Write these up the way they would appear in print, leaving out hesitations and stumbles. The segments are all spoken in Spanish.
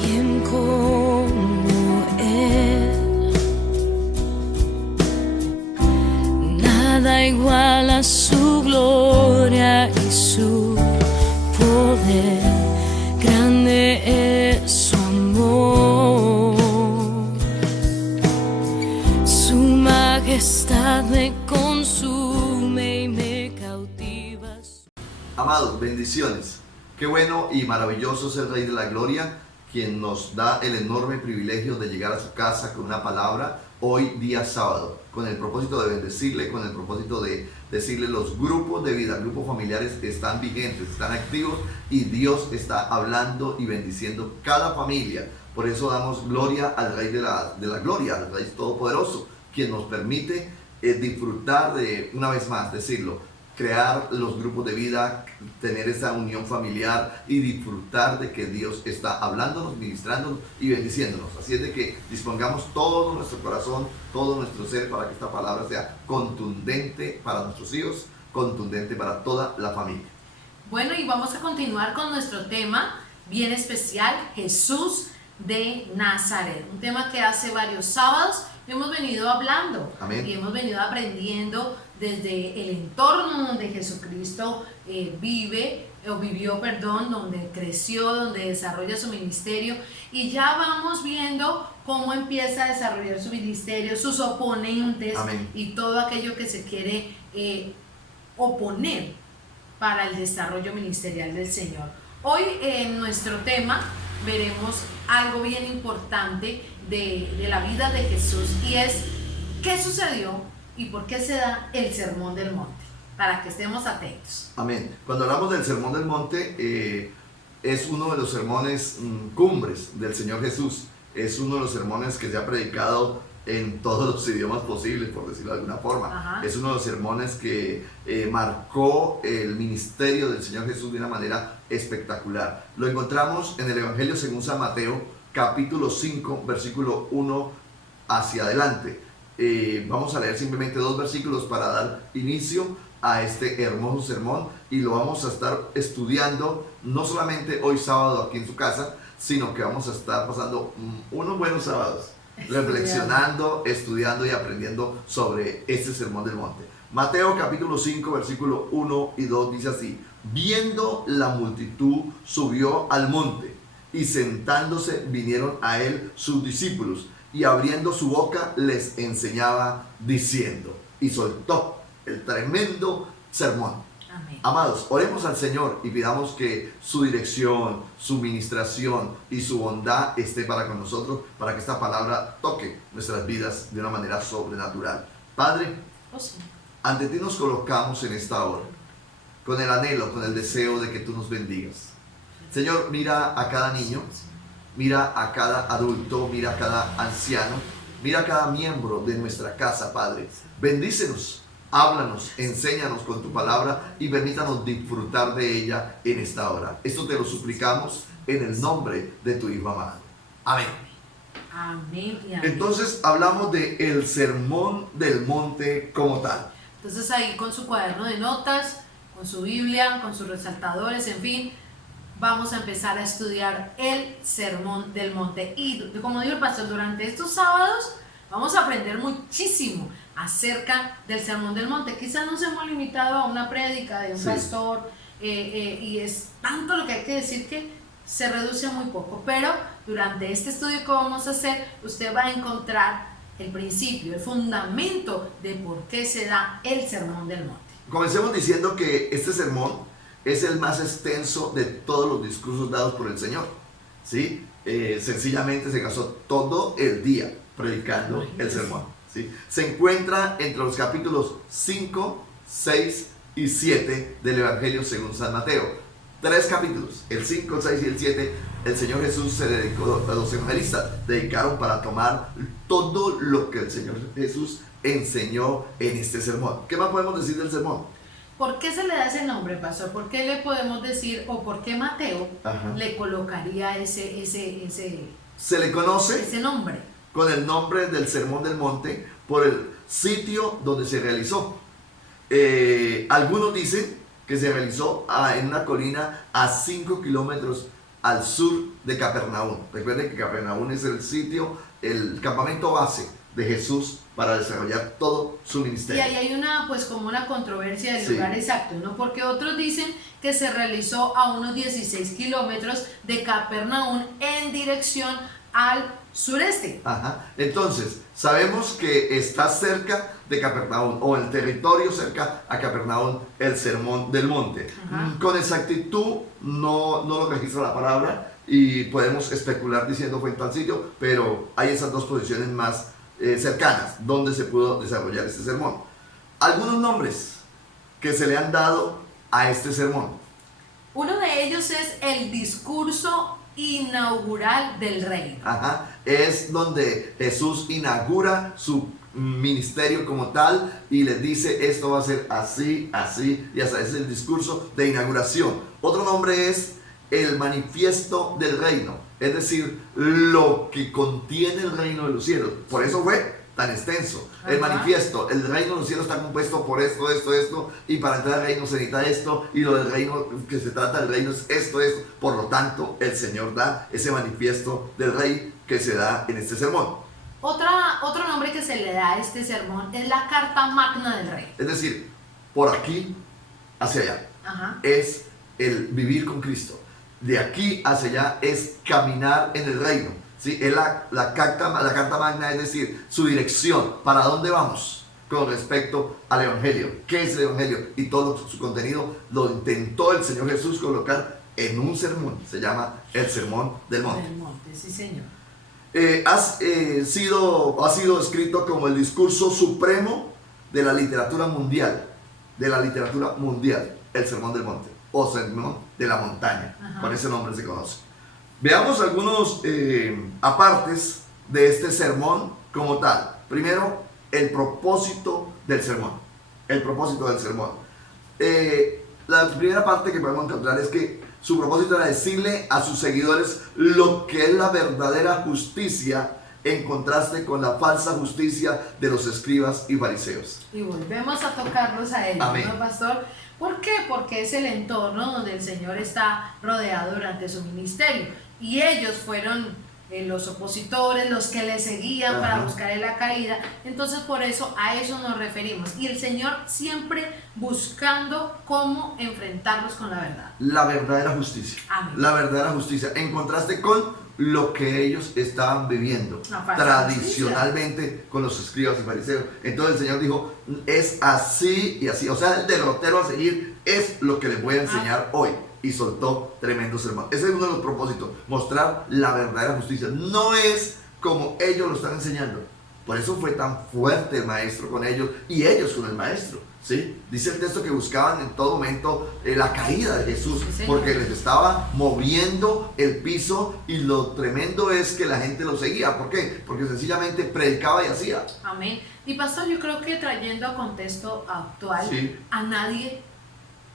¿Quién como Él? Nada iguala su gloria y su poder. Grande es su amor. Su majestad me consume y me cautiva. Amados, bendiciones. Qué bueno y maravilloso es el Rey de la Gloria, quien nos da el enorme privilegio de llegar a su casa con una palabra hoy día sábado, con el propósito de bendecirle, con el propósito de decirle los grupos de vida, grupos familiares están vigentes, están activos y Dios está hablando y bendiciendo cada familia. Por eso damos gloria al Rey de la Gloria, al Rey Todopoderoso, quien nos permite disfrutar de, una vez más, decirlo, crear los grupos de vida, tener esa unión familiar y disfrutar de que Dios está hablándonos, ministrándonos y bendiciéndonos. Así es de que dispongamos todo nuestro corazón, todo nuestro ser para que esta palabra sea contundente para nuestros hijos, contundente para toda la familia. Bueno, y vamos a continuar con nuestro tema bien especial, Jesús de Nazaret. Un tema que hace varios sábados hemos venido hablando. Amén. Y hemos venido aprendiendo desde el entorno donde Jesucristo vivió, donde creció, donde desarrolla su ministerio, y ya vamos viendo cómo empieza a desarrollar su ministerio, sus oponentes. Amén. Y todo aquello que se quiere oponer para el desarrollo ministerial del Señor. Hoy en nuestro tema veremos algo bien importante de la vida de Jesús, y es qué sucedió y por qué se da el Sermón del Monte, para que estemos atentos. Amén. Cuando hablamos del Sermón del Monte, es uno de los sermones cumbres del Señor Jesús. Es uno de los sermones que se ha predicado en todos los idiomas posibles, por decirlo de alguna forma. Ajá. Es uno de los sermones que marcó el ministerio del Señor Jesús de una manera espectacular. Lo encontramos en el Evangelio según San Mateo, capítulo 5, versículo 1 hacia adelante. Vamos a leer simplemente 2 versículos para dar inicio a este hermoso sermón, y lo vamos a estar estudiando no solamente hoy sábado aquí en su casa, sino que vamos a estar pasando unos buenos sábados reflexionando, estudiando y aprendiendo sobre este sermón del monte. Mateo capítulo 5 versículo 1 y 2 dice así: viendo la multitud, subió al monte, y sentándose vinieron a él sus discípulos, y abriendo su boca les enseñaba diciendo, y soltó el tremendo sermón. Amén. Amados, oremos al Señor y pidamos que su dirección, su ministración y su bondad esté para con nosotros, para que esta palabra toque nuestras vidas de una manera sobrenatural. Padre, Oh, sí. ante ti nos colocamos en esta hora, con el anhelo, con el deseo de que tú nos bendigas. Señor, mira a cada niño, mira a cada adulto, mira a cada anciano, mira a cada miembro de nuestra casa, Padre. Bendícenos, háblanos, enséñanos con tu palabra y permítanos disfrutar de ella en esta hora. Esto te lo suplicamos en el nombre de tu Hijo amado. Amén. Amén y amén. Entonces hablamos de el Sermón del Monte como tal. Entonces ahí con su cuaderno de notas, con su Biblia, con sus resaltadores, en fin, vamos a empezar a estudiar el Sermón del Monte. Y como dijo el pastor, durante estos sábados vamos a aprender muchísimo acerca del Sermón del Monte. Quizás nos hemos limitado a una prédica de un pastor, y es tanto lo que hay que decir que se reduce a muy poco, pero durante este estudio que vamos a hacer, usted va a encontrar el principio, el fundamento de por qué se da el Sermón del Monte. Comencemos diciendo que este sermón es el más extenso de todos los discursos dados por el Señor, ¿sí? Sencillamente se gastó todo el día predicando el sermón, ¿sí? Se encuentra entre los capítulos 5, 6 y 7 del Evangelio según San Mateo. 3 capítulos, el 5, el 6 y el 7, el Señor Jesús se dedicó, a los evangelistas dedicaron para tomar todo lo que el Señor Jesús enseñó en este sermón. ¿Qué más podemos decir del sermón? ¿Por qué se le da ese nombre, pastor? ¿Por qué le podemos decir, o por qué Mateo le colocaría ese Se le conoce nombre? Con el nombre del Sermón del Monte por el sitio donde se realizó. Algunos dicen que se realizó en una colina a 5 kilómetros al sur de Capernaum. Recuerden que Capernaum es el sitio, el campamento base de Jesús para desarrollar todo su ministerio. Y ahí hay una, pues como una controversia del lugar exacto, ¿no? Porque otros dicen que se realizó a unos 16 kilómetros de Capernaum en dirección al sureste. Ajá. Entonces, sabemos que está cerca de Capernaum, o el territorio cerca a Capernaum, el Sermón del Monte. Con exactitud no lo registra la palabra y podemos especular diciendo fue en tal sitio, pero hay esas dos posiciones más cercanas donde se pudo desarrollar este sermón. Algunos nombres que se le han dado a este sermón. Uno de ellos es el discurso inaugural del reino. Ajá. Es donde Jesús inaugura su ministerio como tal y les dice esto va a ser así, así y así. Es el discurso de inauguración. Otro nombre es el manifiesto del reino, es decir, lo que contiene el reino de los cielos. Por eso fue tan extenso. El manifiesto, el reino de los cielos está compuesto por esto, y para entrar al reino se necesita esto, y lo del reino que se trata del reino es esto. Por lo tanto, el Señor da ese manifiesto del rey que se da en este sermón. Otro nombre que se le da a este sermón es la carta magna del rey. Es decir, por aquí hacia allá. Ajá. Es el vivir con Cristo. De aquí hacia allá es caminar en el reino. ¿Sí? Es la carta magna, es decir, su dirección, para dónde vamos con respecto al Evangelio. ¿Qué es el Evangelio? Y todo su contenido lo intentó el Señor Jesús colocar en un sermón. Se llama el Sermón del Monte. Del Monte, sí señor. Ha sido escrito como el discurso supremo de la literatura mundial. El Sermón del Monte o Sermón de la Montaña. Ajá. Con ese nombre se conoce. Veamos algunos apartes de este sermón como tal. Primero, el propósito del sermón. La primera parte que podemos encontrar es que su propósito era decirle a sus seguidores lo que es la verdadera justicia en contraste con la falsa justicia de los escribas y fariseos. Y volvemos a tocarlos a ellos, ¿no, pastor? ¿Por qué? Porque es el entorno donde el Señor está rodeado durante su ministerio. Y ellos fueron los opositores, los que le seguían para buscarle la caída. Entonces por eso a eso nos referimos. Y el Señor siempre buscando cómo enfrentarlos con la verdad. La verdadera justicia. Amén. La verdadera justicia. En contraste con lo que ellos estaban viviendo tradicionalmente justicia con los escribas y fariseos. Entonces el Señor dijo, es así y así. O sea, el derrotero a seguir es lo que les voy a enseñar hoy. Y soltó tremendo sermón. Ese es uno de los propósitos, mostrar la verdadera justicia. No es como ellos lo están enseñando. Por eso fue tan fuerte el maestro con ellos y ellos con el maestro. ¿Sí? Dice el texto que buscaban en todo momento la caída de Jesús, sí, porque les estaba moviendo el piso, y lo tremendo es que la gente lo seguía. ¿Por qué? Porque sencillamente predicaba y hacía. Amén. Y pastor, yo creo que trayendo a contexto actual, sí, a nadie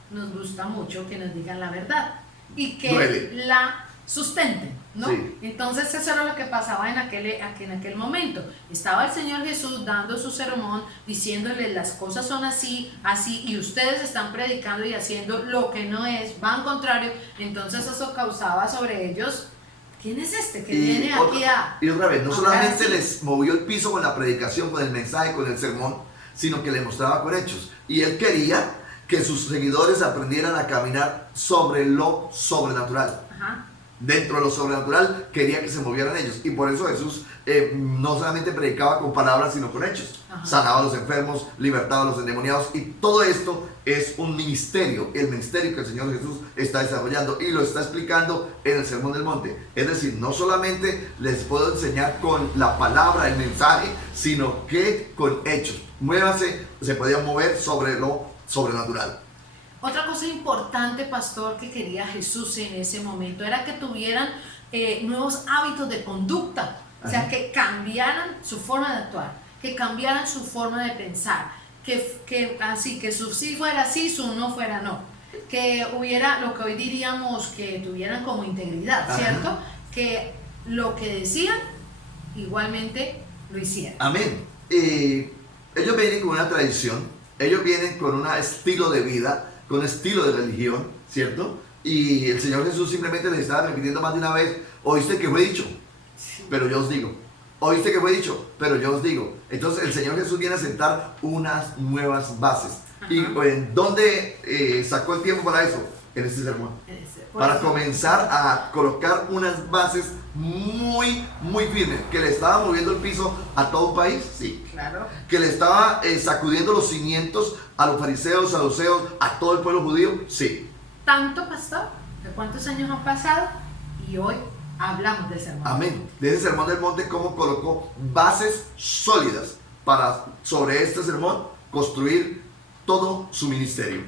nos gusta mucho que nos digan la verdad y que la sustenten, ¿no? Sí. Entonces eso era lo que pasaba en aquel momento. Estaba el Señor Jesús dando su sermón, diciéndoles las cosas son así, así, y ustedes están predicando y haciendo lo que no es, van contrario. Entonces eso causaba sobre ellos, ¿quién es este que viene aquí a...? Y otra vez, no solamente les movió el piso con la predicación, con el mensaje, con el sermón, sino que les mostraba con hechos. Y él quería que sus seguidores aprendieran a caminar sobre lo sobrenatural. Ajá. Dentro de lo sobrenatural quería que se movieran ellos. Y por eso Jesús no solamente predicaba con palabras, sino con hechos. Ajá. Sanaba a los enfermos, libertaba a los endemoniados. Y todo esto es un ministerio, el ministerio que el Señor Jesús está desarrollando. Y lo está explicando en el Sermón del Monte. Es decir, no solamente les puedo enseñar con la palabra, el mensaje, sino que con hechos. Muévase, se podía mover sobre lo sobrenatural. Otra cosa importante, pastor, que quería Jesús en ese momento era que tuvieran nuevos hábitos de conducta. Ajá. O sea, que cambiaran su forma de actuar, que cambiaran su forma de pensar, que su sí fuera sí, su no fuera no, que hubiera lo que hoy diríamos que tuvieran como integridad. Ajá. ¿Cierto? Que lo que decían igualmente lo hicieran. Amén. Ellos vienen con una tradición, ellos vienen con un estilo de vida, con un estilo de religión, ¿cierto? Y el Señor Jesús simplemente les estaba repitiendo más de una vez, oíste que fue dicho, pero yo os digo. Oíste que fue dicho, pero yo os digo. Entonces el Señor Jesús viene a sentar unas nuevas bases. Ajá. ¿Y en dónde sacó el tiempo para eso? En este sermón. Para comenzar a colocar unas bases muy, muy firmes. Que le estaba moviendo el piso a todo un país, sí. Claro. Que le estaba sacudiendo los cimientos a los fariseos, saduceos, a todo el pueblo judío, sí. Tanto, pastor, ¿de cuántos años han pasado? Y hoy hablamos del sermón. Amén. De ese sermón del monte, cómo colocó bases sólidas para sobre este sermón construir todo su ministerio.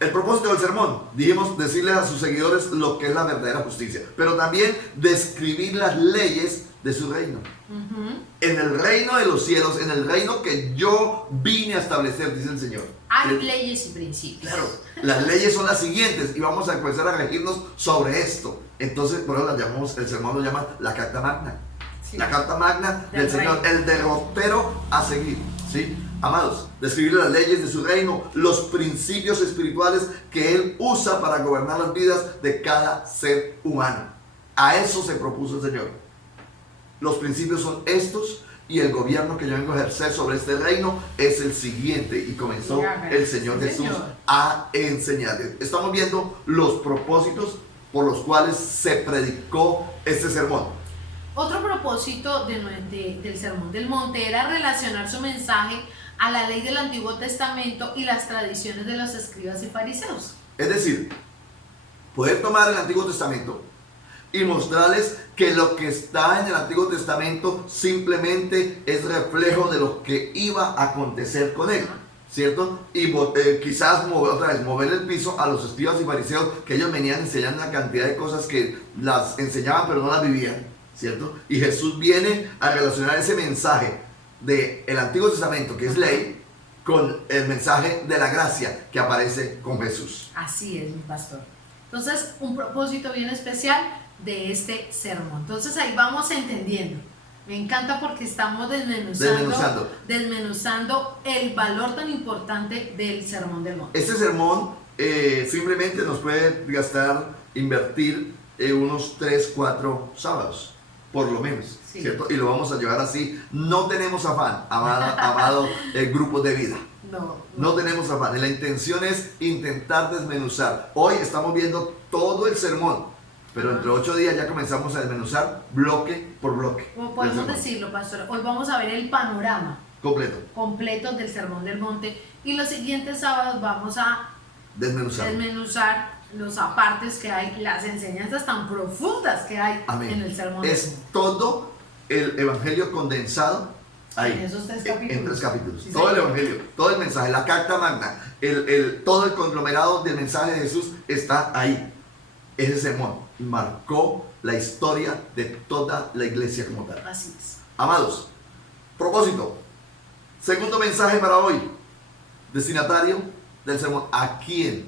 El propósito del sermón, dijimos, decirles a sus seguidores lo que es la verdadera justicia, pero también describir las leyes de su reino. En el reino de los cielos, en el reino que yo vine a establecer, dice el Señor. Hay leyes y principios. Claro, las leyes son las siguientes y vamos a empezar a regirnos sobre esto. Entonces, por eso las llamamos, el sermón lo llama la Carta Magna. Sí. La Carta Magna del Señor, Rey. el derrotero a seguir. ¿Sí? Amados, describir las leyes de su reino, los principios espirituales que Él usa para gobernar las vidas de cada ser humano. A eso se propuso el Señor. Los principios son estos y el gobierno que yo vengo a ejercer sobre este reino es el siguiente. Y comenzó el Señor Jesús a enseñarles. Estamos viendo los propósitos por los cuales se predicó este sermón. Otro propósito del Sermón del Monte era relacionar su mensaje a la ley del Antiguo Testamento y las tradiciones de los escribas y fariseos. Es decir, poder tomar el Antiguo Testamento y mostrarles que lo que está en el Antiguo Testamento simplemente es reflejo de lo que iba a acontecer con él, ¿cierto? Y quizás mover el piso a los escribas y fariseos, que ellos venían enseñando una cantidad de cosas que las enseñaban pero no las vivían, ¿cierto? Y Jesús viene a relacionar ese mensaje del Antiguo Testamento, que es ley, con el mensaje de la gracia que aparece con Jesús. Así es, mi pastor. Entonces, un propósito bien especial de este sermón. Entonces, ahí vamos entendiendo. Me encanta porque estamos desmenuzando el valor tan importante del Sermón del Monte. Este sermón simplemente nos puede invertir unos 3-4 sábados, por lo menos, Sí. ¿cierto? Y lo vamos a llevar así. No tenemos afán, amado grupos de vida. No tenemos afán. La intención es intentar desmenuzar. Hoy estamos viendo todo el sermón, pero entre 8 días ya comenzamos a desmenuzar bloque por bloque. Como podemos decirlo, pastor, hoy vamos a ver el panorama completo del Sermón del Monte y los siguientes sábados vamos a desmenuzar los apartes que hay, las enseñanzas tan profundas que hay en el Sermón del Monte. Es todo el Evangelio condensado ahí, en esos 3 capítulos. En 3 capítulos. Sí, todo el señor. Evangelio, todo el mensaje, la Carta Magna, todo el conglomerado del mensaje de Jesús está ahí. Ese sermón marcó la historia de toda la iglesia como tal. Así es. Amados, propósito. Segundo mensaje para hoy. Destinatario del sermón. ¿A quién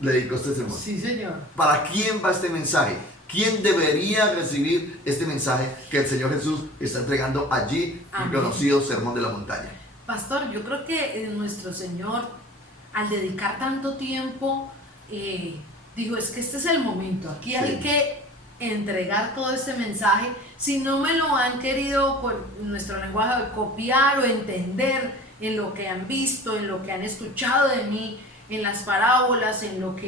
le dedicó este sermón? Sí, señor. ¿Para quién va este mensaje? ¿Quién debería recibir este mensaje que el Señor Jesús está entregando allí, el conocido Sermón de la Montaña? Pastor, yo creo que nuestro Señor, al dedicar tanto tiempo, dijo, es que este es el momento, aquí hay que entregar todo este mensaje. Si no me lo han querido, por nuestro lenguaje, copiar o entender en lo que han visto, en lo que han escuchado de mí, en las parábolas, en los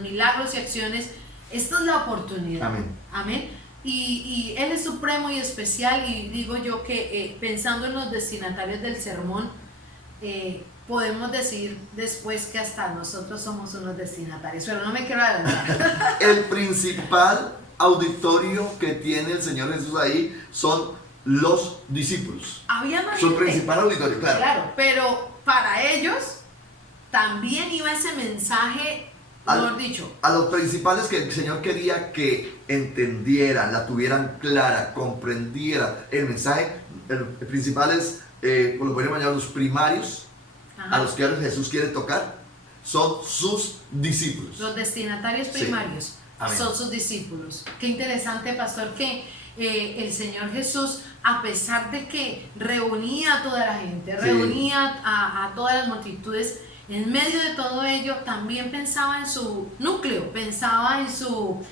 milagros y acciones, esta es la oportunidad. Amén. Y Él es supremo y especial, y digo yo que pensando en los destinatarios del sermón, podemos decir después que hasta nosotros somos unos destinatarios, pero no me quiero adelantar. El principal auditorio que tiene el Señor Jesús ahí son los discípulos. Había más Su gente. principal auditorio, claro. Claro, pero para ellos también iba ese mensaje, mejor dicho. A los principales que el Señor quería que entendieran, la tuvieran clara, comprendieran el mensaje. El principal es, lo podríamos llamar los primarios. Ajá. A los que Jesús quiere tocar, son sus discípulos. Los destinatarios primarios son sus discípulos. Qué interesante, pastor, que el Señor Jesús, a pesar de que reunía a toda la gente, reunía a todas las multitudes, en medio de todo ello, también pensaba en su núcleo, pensaba en su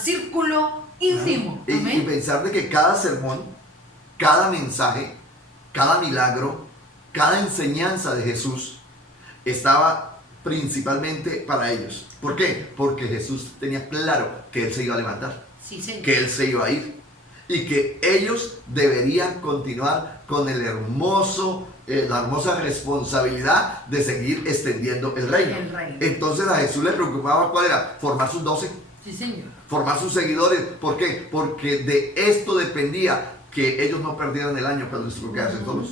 círculo íntimo. Y Amén. pensar de que cada sermón, cada mensaje, cada milagro, cada enseñanza de Jesús estaba principalmente para ellos. ¿Por qué? Porque Jesús tenía claro que Él se iba a levantar, Sí, Señor. que Él se iba a ir y que ellos deberían continuar con el la hermosa responsabilidad de seguir extendiendo el reino. El reino. Entonces a Jesús le preocupaba ¿cuál era? Formar sus 12, Sí, Señor. formar sus seguidores. ¿Por qué? Porque de esto dependía que ellos no perdieran el año cuando se quedasen solos.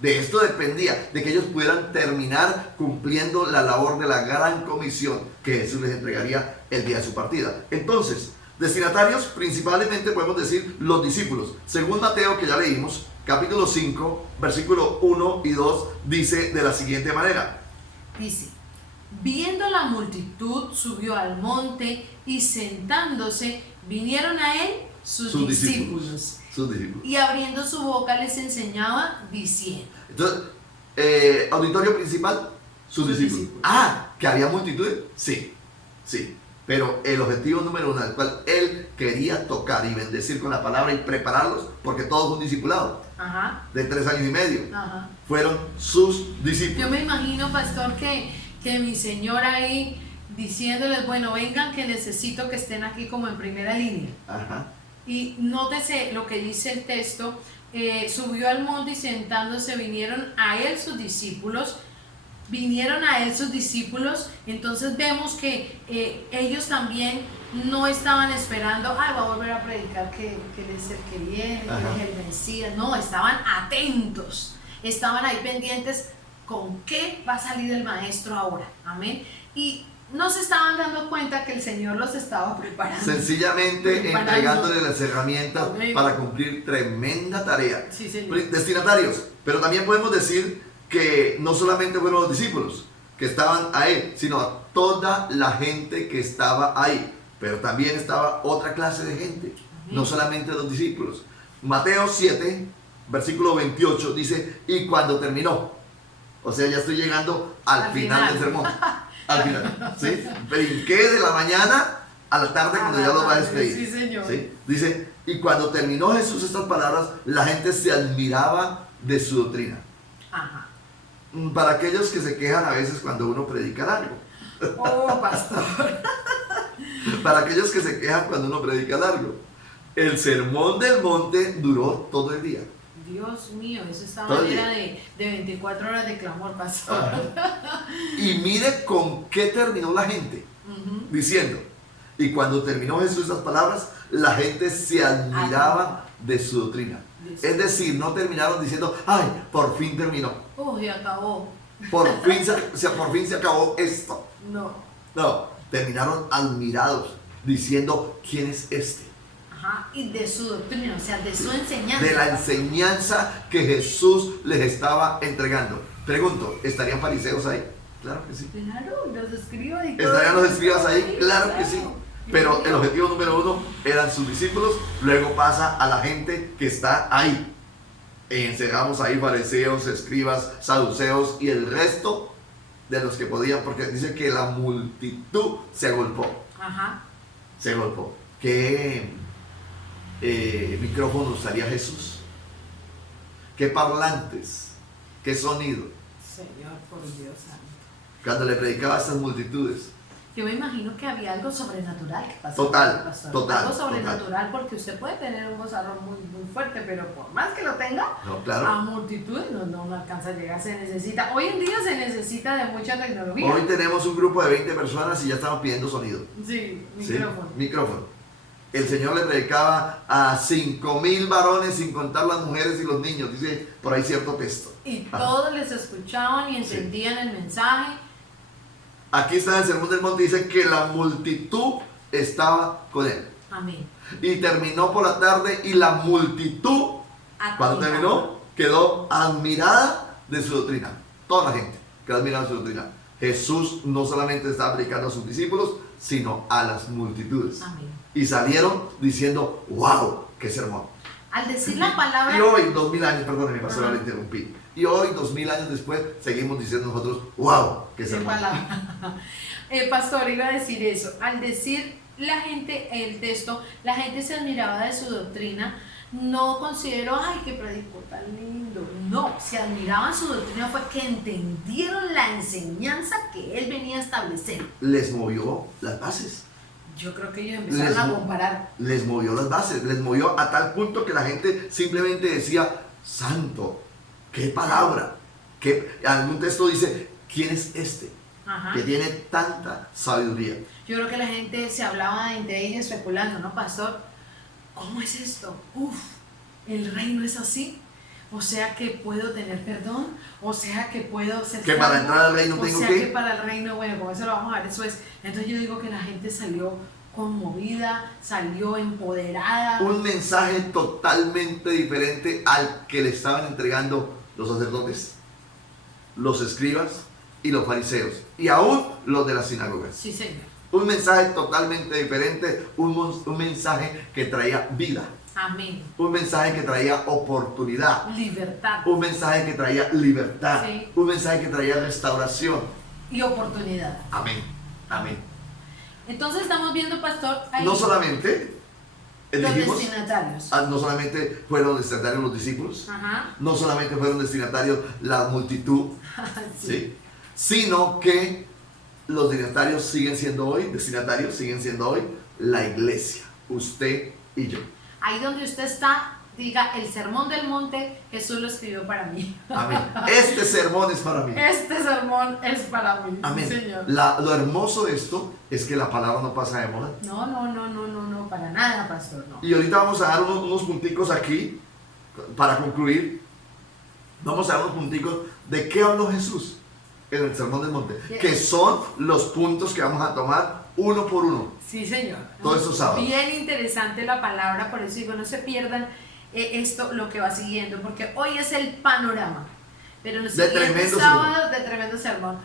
De esto dependía, de que ellos pudieran terminar cumpliendo la labor de la gran comisión que Jesús les entregaría el día de su partida. Entonces, destinatarios principalmente podemos decir los discípulos. Según Mateo, que ya leímos, capítulo 5, versículo 1 y 2, dice de la siguiente manera. Dice, viendo la multitud, subió al monte y sentándose, vinieron a él sus discípulos. Sus discípulos. Y abriendo su boca les enseñaba diciendo. Entonces, auditorio principal, sus discípulos. ¿Que había multitudes? Sí, sí. Pero el objetivo número uno, al cual él quería tocar y bendecir con la palabra y prepararlos, porque todos son discipulados, Ajá, de 3 años y medio, ajá. fueron sus Yo discípulos. me imagino, pastor, que mi señor ahí diciéndoles, bueno, vengan que necesito que estén aquí como en primera línea. Ajá. Y nótese lo que dice el texto, subió al monte y sentándose vinieron a él sus discípulos, entonces vemos que ellos también no estaban esperando, va a volver a predicar que él es el que viene, que Ajá. es el Mesías, no, estaban atentos, estaban ahí pendientes con qué va a salir el maestro ahora, amén, y no se estaban dando cuenta que el Señor los estaba preparando. Sencillamente Preparando. entregándoles las herramientas Amén. para cumplir tremenda tarea. Sí, Señor. Destinatarios, pero también podemos decir que no solamente fueron los discípulos que estaban ahí, sino a toda la gente que estaba ahí, pero también estaba otra clase de gente, Amén. no solamente los discípulos. Mateo 7, versículo 28 dice, y cuando terminó, o sea, ya estoy llegando al final del sermón, al final, ¿sí? Brinqué de la mañana a la tarde cuando ya los va a despedir. Sí, Señor. ¿Sí? Dice, y cuando terminó Jesús estas palabras, la gente se admiraba de su doctrina. Ajá. Para aquellos que se quejan a veces cuando uno predica largo. Oh, pastor. Para aquellos que se quejan cuando uno predica largo. El sermón del monte duró todo el día. Dios mío, eso esta Todo el manera de 24 horas de clamor, pastor. Y mire con qué terminó la gente. Ujú. Diciendo, y cuando terminó Jesús esas palabras, la gente se admiraba de su doctrina. Es decir, no terminaron diciendo, ay, por fin terminó. Y acabó. Por fin se acabó esto. No. No, terminaron admirados, diciendo, ¿quién es este? Ajá. Y de su doctrina, o sea, de su enseñanza. De la enseñanza que Jesús les estaba entregando. Pregunto, ¿estarían fariseos ahí? Claro que sí. Claro, los escribas y todo. ¿Estarían los escribas ahí? Claro que sí. Pero el objetivo número uno eran sus discípulos, luego pasa a la gente que está ahí. Encerramos ahí fariseos, escribas, saduceos y el resto de los que podían, porque dice que la multitud se agolpó. Ajá. Se agolpó. ¿Qué micrófono usaría Jesús? ¿Qué parlantes? ¿Qué sonido? Señor, por Dios santo. Cuando le predicaba a estas multitudes. Yo me imagino que había algo sobrenatural que pasó. Total, pastor. total, Algo sobrenatural, porque usted puede tener un gozarrón muy, muy fuerte, pero por más que lo tenga, No, claro. a multitudes no alcanza a llegar, se necesita. Hoy en día se necesita de mucha tecnología. Hoy tenemos un grupo de 20 personas y ya estamos pidiendo sonido. Sí, ¿Sí? micrófono. Micrófono. El Señor le predicaba a 5,000 varones sin contar las mujeres y los niños, dice por ahí cierto texto. Y Ajá. todos les escuchaban y entendían el mensaje. Aquí está en el Sermón del Monte, dice que la multitud estaba con él. Amén. Y terminó por la tarde y la multitud, cuando Admiraba. terminó, quedó admirada de su doctrina. Toda la gente quedó admirada de su doctrina. Jesús no solamente estaba predicando a sus discípulos, sino a las multitudes. Amén. Y salieron diciendo, wow, qué sermón. Al decir la palabra. Y hoy, 2000 años, perdóneme, pastor, Ajá. le interrumpí. Y hoy, 2000 años después, seguimos diciendo nosotros, wow, qué Qué sermón. palabra. Pastor, iba a decir eso. Al decir la gente, el texto, la gente se admiraba de su doctrina. No consideró, ay, qué predicó tan lindo. No, se admiraban su doctrina, fue que entendieron la enseñanza que él venía a establecer. Les movió las bases. Yo creo que ellos empezaron a comparar. Les movió las bases, les movió a tal punto que la gente simplemente decía, santo, qué palabra. Que algún texto dice, ¿quién es este Ajá. que tiene tanta sabiduría? Yo creo que la gente se hablaba entre ellos especulando, ¿no, pastor? ¿Cómo es esto? Uf, el reino es así. O sea que puedo tener perdón, o sea que puedo ser Que para salvo, entrar al reino o tengo sea que... que para el reino, bueno, como eso lo vamos a ver después. Entonces yo digo que la gente salió conmovida, salió empoderada. Un mensaje totalmente diferente al que le estaban entregando los sacerdotes, los escribas y los fariseos, y aún los de las sinagogas. Sí, señor. Un mensaje totalmente diferente, un mensaje que traía vida, Amén. un mensaje que traía oportunidad, Libertad un mensaje que traía libertad, Sí. un mensaje que traía restauración. y oportunidad. Amén, amén. Entonces estamos viendo, pastor, ahí No solamente, los dijimos, destinatarios. no solamente fueron destinatarios los discípulos, Ajá. no solamente fueron destinatarios la multitud, Sí. ¿sí? Sino que los destinatarios siguen siendo hoy la iglesia, usted y yo. Ahí donde usted está, diga, el sermón del monte, Jesús lo escribió para mí. Amén. Este sermón es para mí. Este sermón es para mí, Amén. Señor. Lo hermoso de esto es que la palabra no pasa de moda. No, para nada, pastor, no. Y ahorita vamos a dar unos punticos aquí para concluir. Vamos a dar unos punticos de qué habló Jesús en el Sermón del Monte, que son los puntos que vamos a tomar uno por uno. Sí, Señor. Todos estos sábados. Bien interesante la palabra, por eso digo, no se pierdan esto, lo que va siguiendo, porque hoy es el panorama, pero en los De siguientes tremendo sábados de tremendo sermón.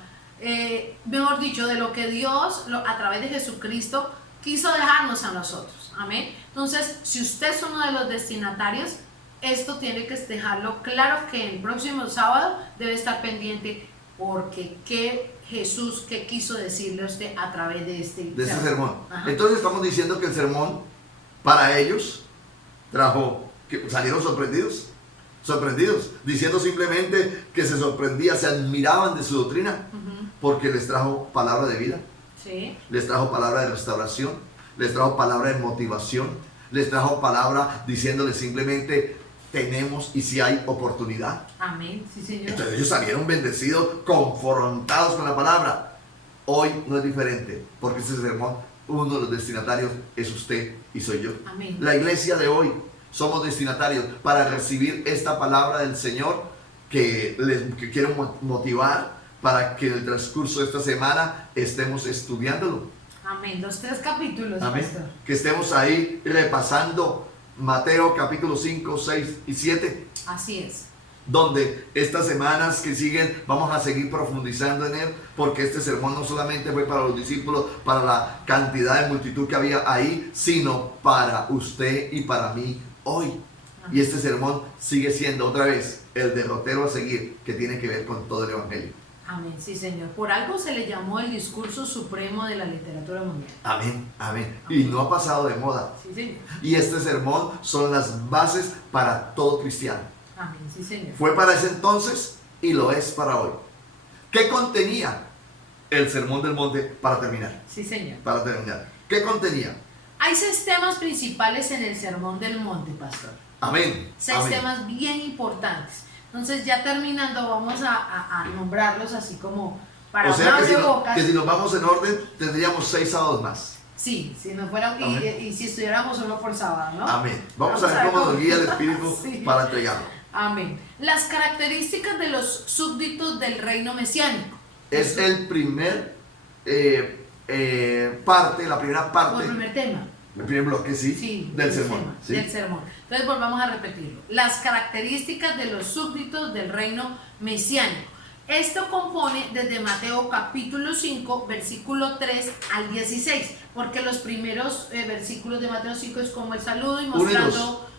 Mejor dicho, de lo que Dios, a través de Jesucristo, quiso dejarnos a nosotros. Amén. Entonces, si usted es uno de los destinatarios, esto tiene que dejarlo claro, que el próximo sábado debe estar pendiente, porque Jesús, ¿qué quiso decirle a usted a través de este sermón? Ajá. Entonces estamos diciendo que el sermón para ellos trajo, que salieron sorprendidos, diciendo simplemente que se sorprendía, se admiraban de su doctrina, Ujú. porque les trajo palabra de vida, Sí. les trajo palabra de restauración, les trajo palabra de motivación, les trajo palabra diciéndoles simplemente tenemos y si hay oportunidad. Amén. Sí, Señor. Entonces ellos salieron bendecidos, confrontados con la palabra. Hoy no es diferente, porque este sermón, uno de los destinatarios es usted y soy yo. Amén. La iglesia de hoy somos destinatarios para recibir esta palabra del Señor que quiero motivar para que en el transcurso de esta semana estemos estudiándolo. Amén. Los 3 capítulos, Amén. pastor. Que estemos ahí repasando Mateo capítulo 5, 6 y 7. Así es. Donde estas semanas que siguen vamos a seguir profundizando en él, porque este sermón no solamente fue para los discípulos, para la cantidad de multitud que había ahí, sino para usted y para mí hoy. Y este sermón sigue siendo otra vez el derrotero a seguir, que tiene que ver con todo el evangelio. Amén. Sí, Señor. Por algo se le llamó el discurso supremo de la literatura mundial. Amén, amén. Y no ha pasado de moda. Sí, Señor. Y este sermón son las bases para todo cristiano. Amén. Sí, Señor. Fue para ese entonces y lo es para hoy. ¿Qué contenía el Sermón del Monte para terminar? Sí, Señor. Para terminar. ¿Qué contenía? Hay 6 temas principales en el Sermón del Monte, pastor. Amén. 6 Amén. temas bien importantes. Entonces, ya terminando, vamos a nombrarlos así como para O sea hablar de bocas. que si nos vamos en orden, tendríamos 6 sábados más. Sí, si nos fuera, Amén. y si estuviéramos uno por sábado, ¿no? Amén. Vamos a ver cómo nos guía el Espíritu Sí. para entregarlo. Amén. Las características de los súbditos del reino mesiánico. Es el primer parte, la primera O parte, el primer tema. el primer bloque, sí, Sí, del el sermón. tema, ¿sí? del sermón. Entonces volvamos a repetirlo. Las características de los súbditos del reino mesiánico. Esto compone desde Mateo capítulo 5, versículo 3 al 16, porque los primeros versículos de Mateo 5 es como el saludo y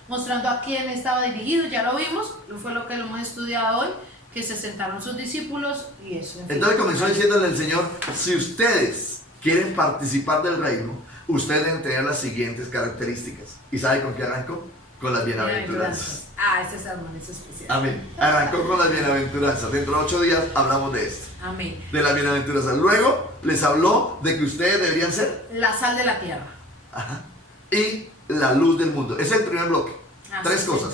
mostrando a quién estaba dirigido, ya lo vimos, fue lo que lo hemos estudiado hoy, que se sentaron sus discípulos y eso. En fin. Entonces comenzó diciéndole el Señor, si ustedes quieren participar del reino, ustedes deben tener las siguientes características. ¿Y sabe con qué arrancó? Con las bienaventuranzas. Ah, ese sermón es especial. Amén. Arrancó con las bienaventuranzas. Dentro de 8 días hablamos de esto. Amén. De las bienaventuranzas. Luego les habló de que ustedes deberían ser La sal de la tierra. y la luz del mundo. Ese es el primer bloque. Así 3 es. cosas.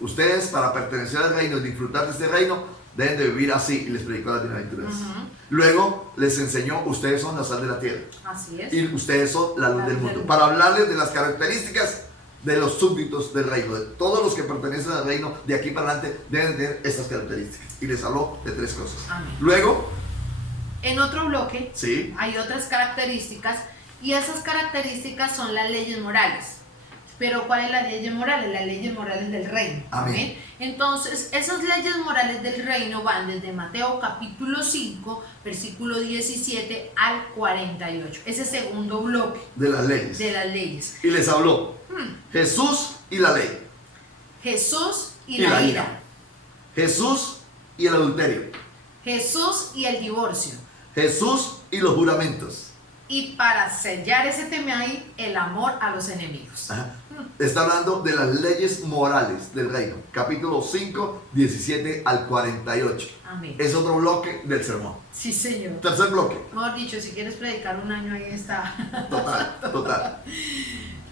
Ustedes, para pertenecer al reino y disfrutar de este reino, deben de vivir así. Y les predicó las bienaventuranzas. Luego les enseñó, ustedes son la sal de la tierra. Así es. Y ustedes son la luz del mundo. Para hablarles de las características de los súbditos del reino. De todos los que pertenecen al reino, de aquí para adelante, deben tener estas características. Y les habló de 3 cosas. Amén. Luego, En otro bloque sí, hay otras características y esas características son las leyes morales. Pero ¿cuáles las leyes morales? Las leyes morales del reino. Amén. Entonces, esas leyes morales del reino van desde Mateo capítulo 5, versículo 17 al 48. Ese segundo bloque de las leyes. de las leyes. Y les habló Jesús y la ley. Jesús y la ira. Jesús y el adulterio. Jesús y el divorcio. Jesús y los juramentos. Y para sellar ese tema ahí, el amor a los enemigos. Ajá. Está hablando de las leyes morales del reino. Capítulo 5, 17 al 48. Amén. Es otro bloque del sermón. Sí, señor. Tercer bloque. Mejor dicho, si quieres predicar un año, ahí está. Total.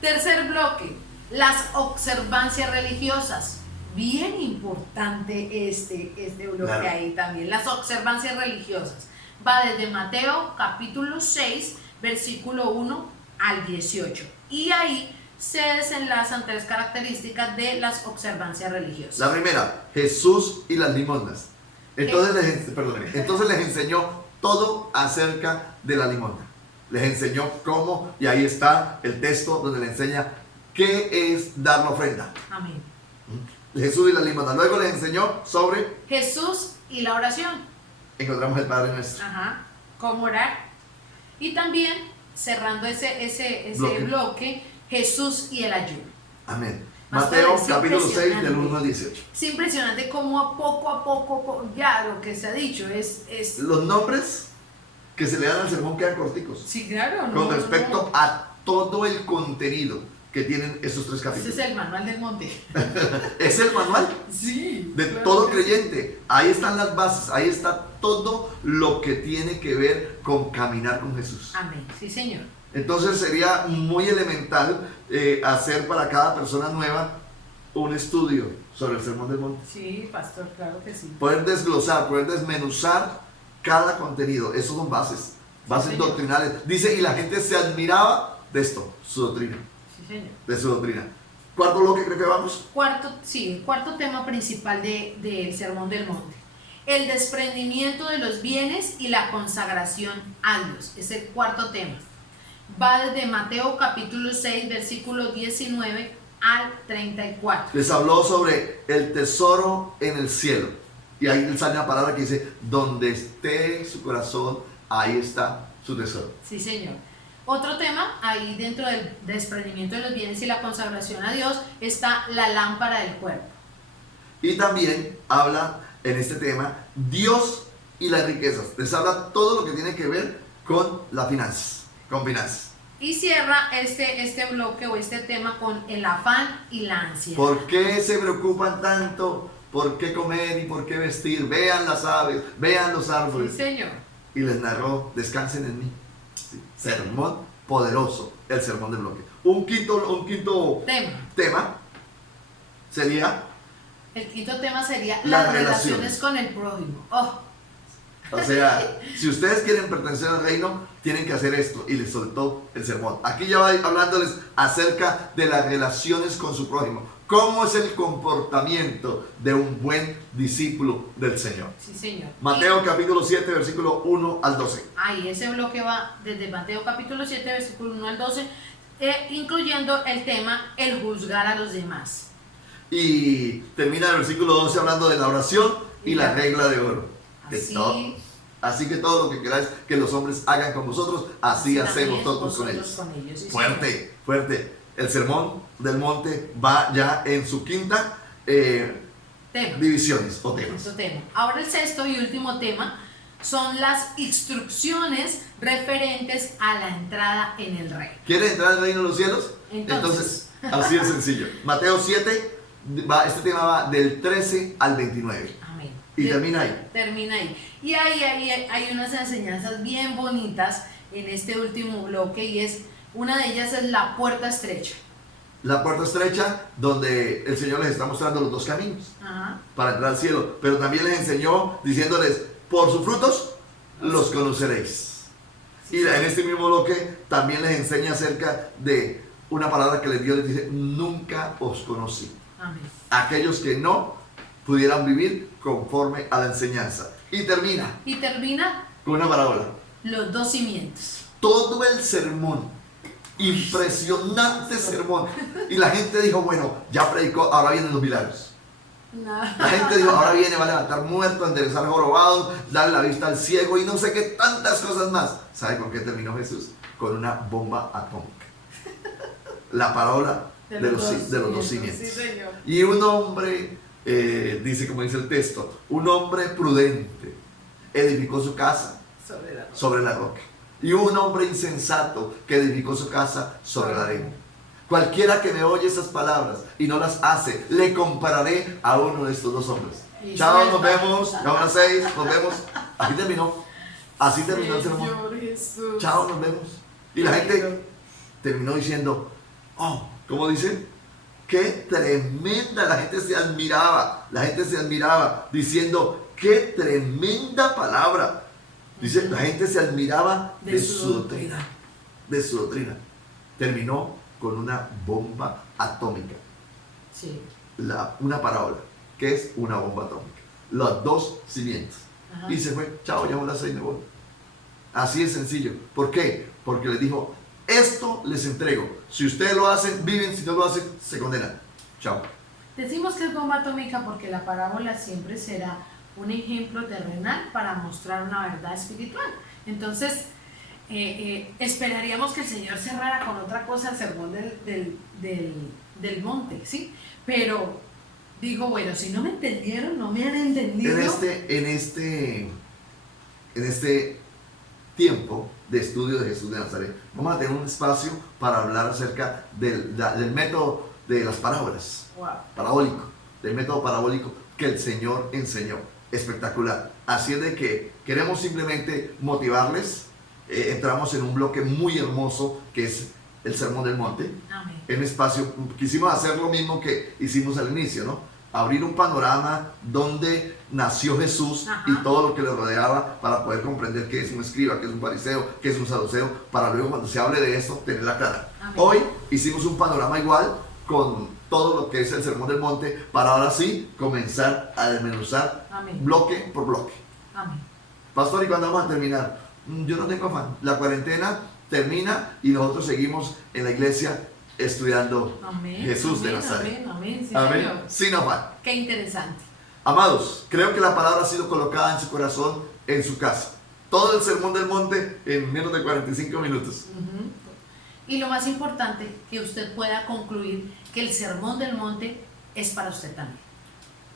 Tercer bloque, las observancias religiosas. Bien importante este bloque Claro. ahí también. Las observancias religiosas. Va desde Mateo capítulo 6, versículo 1 al 18. Y ahí se desenlazan 3 características de las observancias religiosas. La primera, Jesús y las limosnas. Entonces les enseñó todo acerca de la limosna. Les enseñó cómo, y ahí está el texto donde le enseña qué es dar la ofrenda. Amén. Jesús y las limosnas. Luego les enseñó sobre, Jesús y la oración. encontramos el Padre Nuestro. Ajá. Cómo orar. Y también, cerrando ese Bloque. bloque, Jesús y el ayuno. Amén. Pastor, Mateo es capítulo 6 impresionante. del 1 al 18. Es impresionante cómo a poco, ya lo que se ha dicho es... Los nombres que se le dan al sermón quedan corticos. Sí, claro. Con respecto a todo el contenido que tienen estos 3 Ese capítulos. es el manual del monte. Es el manual Sí. de claro todo que sí. creyente. Ahí están las bases, ahí está todo lo que tiene que ver con caminar con Jesús. Amén. Sí, señor. Entonces sería muy elemental hacer para cada persona nueva un estudio sobre el Sermón del Monte. Sí, pastor, claro que sí. Poder desglosar, poder desmenuzar cada contenido. Esos son bases señor. doctrinales. Dice, y la gente se admiraba de esto, su doctrina, Sí, señor. de su doctrina. Cuarto bloque, creo que vamos. Cuarto tema principal del Sermón del Monte. El desprendimiento de los bienes y la consagración a Dios. Es el cuarto tema. Va desde Mateo capítulo 6, versículo 19 al 34. Les habló sobre el tesoro en el cielo. Y ahí sale una palabra que dice, donde esté su corazón, ahí está su tesoro. Sí, señor. Otro tema, ahí dentro del desprendimiento de los bienes y la consagración a Dios, está la lámpara del cuerpo. Y también habla en este tema Dios y las riquezas. Les habla todo lo que tiene que ver con las finanzas, con finanzas. Y cierra este bloque o este tema con el afán y la ansiedad. ¿Por qué se preocupan tanto? ¿Por qué comer y por qué vestir? Vean las aves, vean los árboles. Sí, señor. Y les narró, descansen en mí. Sí. Sermón poderoso, el sermón del bloque. Un quinto tema sería, El quinto tema sería Las las relaciones relaciones con el prójimo. Oh, o sea, si ustedes quieren pertenecer al reino, tienen que hacer esto. Y les soltó el sermón. Aquí ya va hablándoles acerca de las relaciones con su prójimo. ¿Cómo es el comportamiento de un buen discípulo del Señor? sí, señor. Mateo capítulo 7, versículo 1 al 12. Ahí ese bloque va desde Mateo capítulo 7, versículo 1 al 12, incluyendo el tema el juzgar a los demás. Y termina el versículo 12 hablando de la oración y la regla de oro. Así que todo lo que queráis que los hombres hagan con vosotros, así hacemos nosotros con ellos. Sí, Fuerte, señor. fuerte. El sermón del monte va ya en su quinta tema. divisiones o temas. Sexto tema. Ahora el sexto y último tema son las instrucciones referentes a la entrada en el reino. ¿Quieres entrar al reino de los cielos? Entonces. Así de sencillo. Mateo 7, este tema va del 13 al 29. Amén. Y termina ahí. Termina ahí. Y ahí hay unas enseñanzas bien bonitas en este último bloque y una de ellas es la puerta estrecha. La puerta estrecha donde el Señor les está mostrando los dos caminos Ajá. para entrar al cielo. Pero también les enseñó diciéndoles, por sus frutos los conoceréis. Sí, Y sí. en este mismo bloque también les enseña acerca de una palabra que Dios les dice, nunca os conocí. Amén. Aquellos que no pudieran vivir conforme a la enseñanza. Y termina con una parábola. Los dos cimientos. Todo el sermón, impresionante sermón. Y la gente dijo, bueno, ya predicó, ahora vienen los milagros. La gente dijo, ahora viene, va a levantar muertos, enderezar jorobados, darle la vista al ciego y no sé qué tantas cosas más. ¿Sabe con qué terminó Jesús? Con una bomba atómica. La parábola de los dos cimientos. Sí, señor. Y un hombre, dice como dice el texto, un hombre prudente edificó su casa sobre la roca. Y un hombre insensato que edificó su casa sobre la arena. Cualquiera que me oye esas palabras y no las hace, le compararé a uno de estos dos hombres. Y Chao, suelta. nos vemos. Ya van las 6, nos vemos. Así terminó. Así terminó el sermón. Señor Jesús. Chao, nos vemos. Y la gente terminó diciendo, oh, ¿cómo dice? Qué tremenda, la gente se admiraba diciendo, qué tremenda palabra. Dice, la gente se admiraba de su doctrina, de su doctrina. Terminó con una bomba atómica, Sí. una parábola, que es una bomba atómica, los dos cimientos. Ajá. Y se fue, chao, ya son las 6, me voy. Así es sencillo. ¿Por qué? Porque les dijo, esto les entrego. Si ustedes lo hacen, viven. Si no lo hacen, se condenan. Chao. Decimos que es bomba atómica porque la parábola siempre será un ejemplo terrenal para mostrar una verdad espiritual. Entonces, esperaríamos que el Señor cerrara con otra cosa el sermón del monte, ¿sí? Pero digo, bueno, si no me entendieron, no me han entendido. En este tiempo de estudio de Jesús de Nazaret, vamos a tener un espacio para hablar acerca del método de las parábolas. Wow. Parabólico, del método parabólico que el Señor enseñó. Espectacular. Así es de que queremos simplemente motivarles. Entramos en un bloque muy hermoso que es el Sermón del Monte. Amén. En espacio, quisimos hacer lo mismo que hicimos al inicio, ¿no? Abrir un panorama donde nació Jesús. Ajá. Y todo lo que le rodeaba para poder comprender qué es un escriba, qué es un fariseo, qué es un saduceo, para luego cuando se hable de esto tenerla clara. Amén. Hoy hicimos un panorama igual con todo lo que es el Sermón del Monte para ahora sí comenzar a desmenuzar Amén. bloque por bloque. Amén. Pastor, ¿y cuándo vamos a terminar? Yo no tengo afán. La cuarentena termina y nosotros seguimos en la iglesia estudiando Amén. Jesús de Amén, Nazaret. Amén, amén, sí, Amén. Señor. Sin afán. Qué interesante. Amados, creo que la palabra ha sido colocada en su corazón, en su casa. Todo el Sermón del Monte en menos de 45 minutos. Ujú. Y lo más importante, que usted pueda concluir que el sermón del monte es para usted también.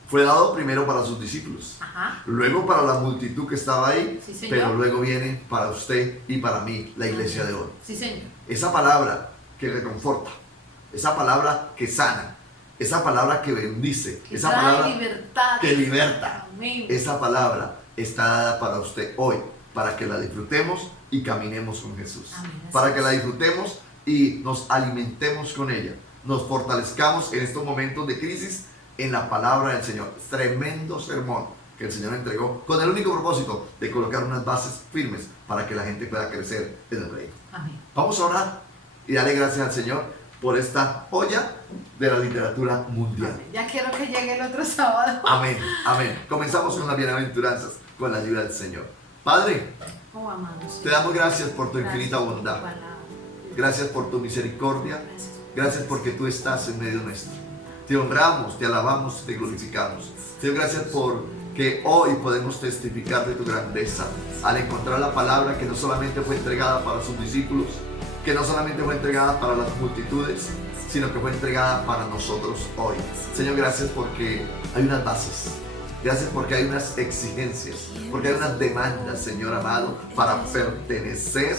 Fue dado primero para sus discípulos, Ajá. luego para la multitud que estaba ahí, Sí, señor. pero luego viene para usted y para mí, la iglesia de hoy. Sí, señor. Esa palabra que reconforta, esa palabra que sana, esa palabra que bendice, Que esa trae palabra libertad. que liberta, Amén. esa palabra está dada para usted hoy, para que la disfrutemos y caminemos con Jesús. Amén, así Para que es. la disfrutemos y nos alimentemos con ella, nos fortalezcamos en estos momentos de crisis en la palabra del Señor. Tremendo sermón que el Señor entregó con el único propósito de colocar unas bases firmes para que la gente pueda crecer en el reino. Amén. Vamos a orar y darle gracias al Señor por esta joya de la literatura mundial. Amén. Ya quiero que llegue el otro sábado. Amén, amén. Comenzamos con las bienaventuranzas, con la ayuda del Señor. Padre, Oh, amamos. te damos gracias por tu Gracias infinita por tu bondad. palabra. Gracias por tu misericordia. Gracias. Gracias porque tú estás en medio nuestro. Te honramos, te alabamos, te glorificamos. Señor, gracias por que hoy podemos testificar de tu grandeza al encontrar la palabra que no solamente fue entregada para sus discípulos, que no solamente fue entregada para las multitudes, sino que fue entregada para nosotros hoy. Señor, gracias porque hay unas bases. Gracias porque hay unas exigencias, porque hay unas demandas, Señor amado, para pertenecer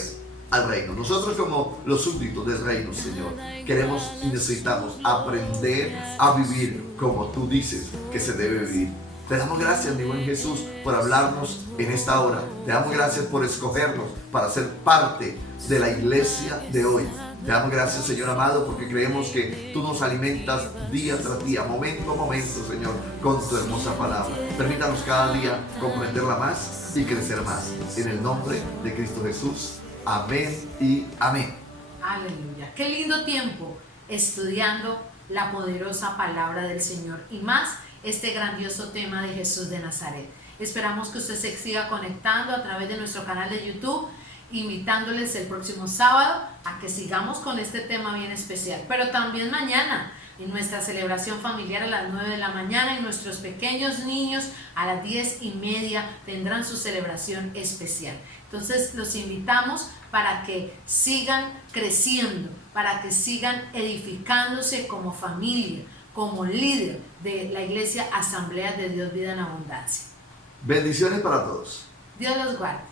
al reino. Nosotros como los súbditos del reino, Señor, queremos y necesitamos aprender a vivir como tú dices que se debe vivir. Te damos gracias, mi buen Jesús, por hablarnos en esta hora. Te damos gracias por escogernos para ser parte de la iglesia de hoy. Te damos gracias, Señor amado, porque creemos que tú nos alimentas día tras día, momento a momento, Señor, con tu hermosa palabra. Permítanos cada día comprenderla más y crecer más. En el nombre de Cristo Jesús. Amén y amén. Aleluya. Qué lindo tiempo estudiando la poderosa palabra del Señor y más este grandioso tema de Jesús de Nazaret. Esperamos que usted se siga conectando a través de nuestro canal de YouTube, invitándoles el próximo sábado a que sigamos con este tema bien especial, pero también mañana en nuestra celebración familiar a las 9 de la mañana y nuestros pequeños niños a las 10:30 tendrán su celebración especial. Entonces los invitamos para que sigan creciendo, para que sigan edificándose como familia, como líder de la Iglesia Asamblea de Dios Vida en Abundancia. Bendiciones para todos. Dios los guarde.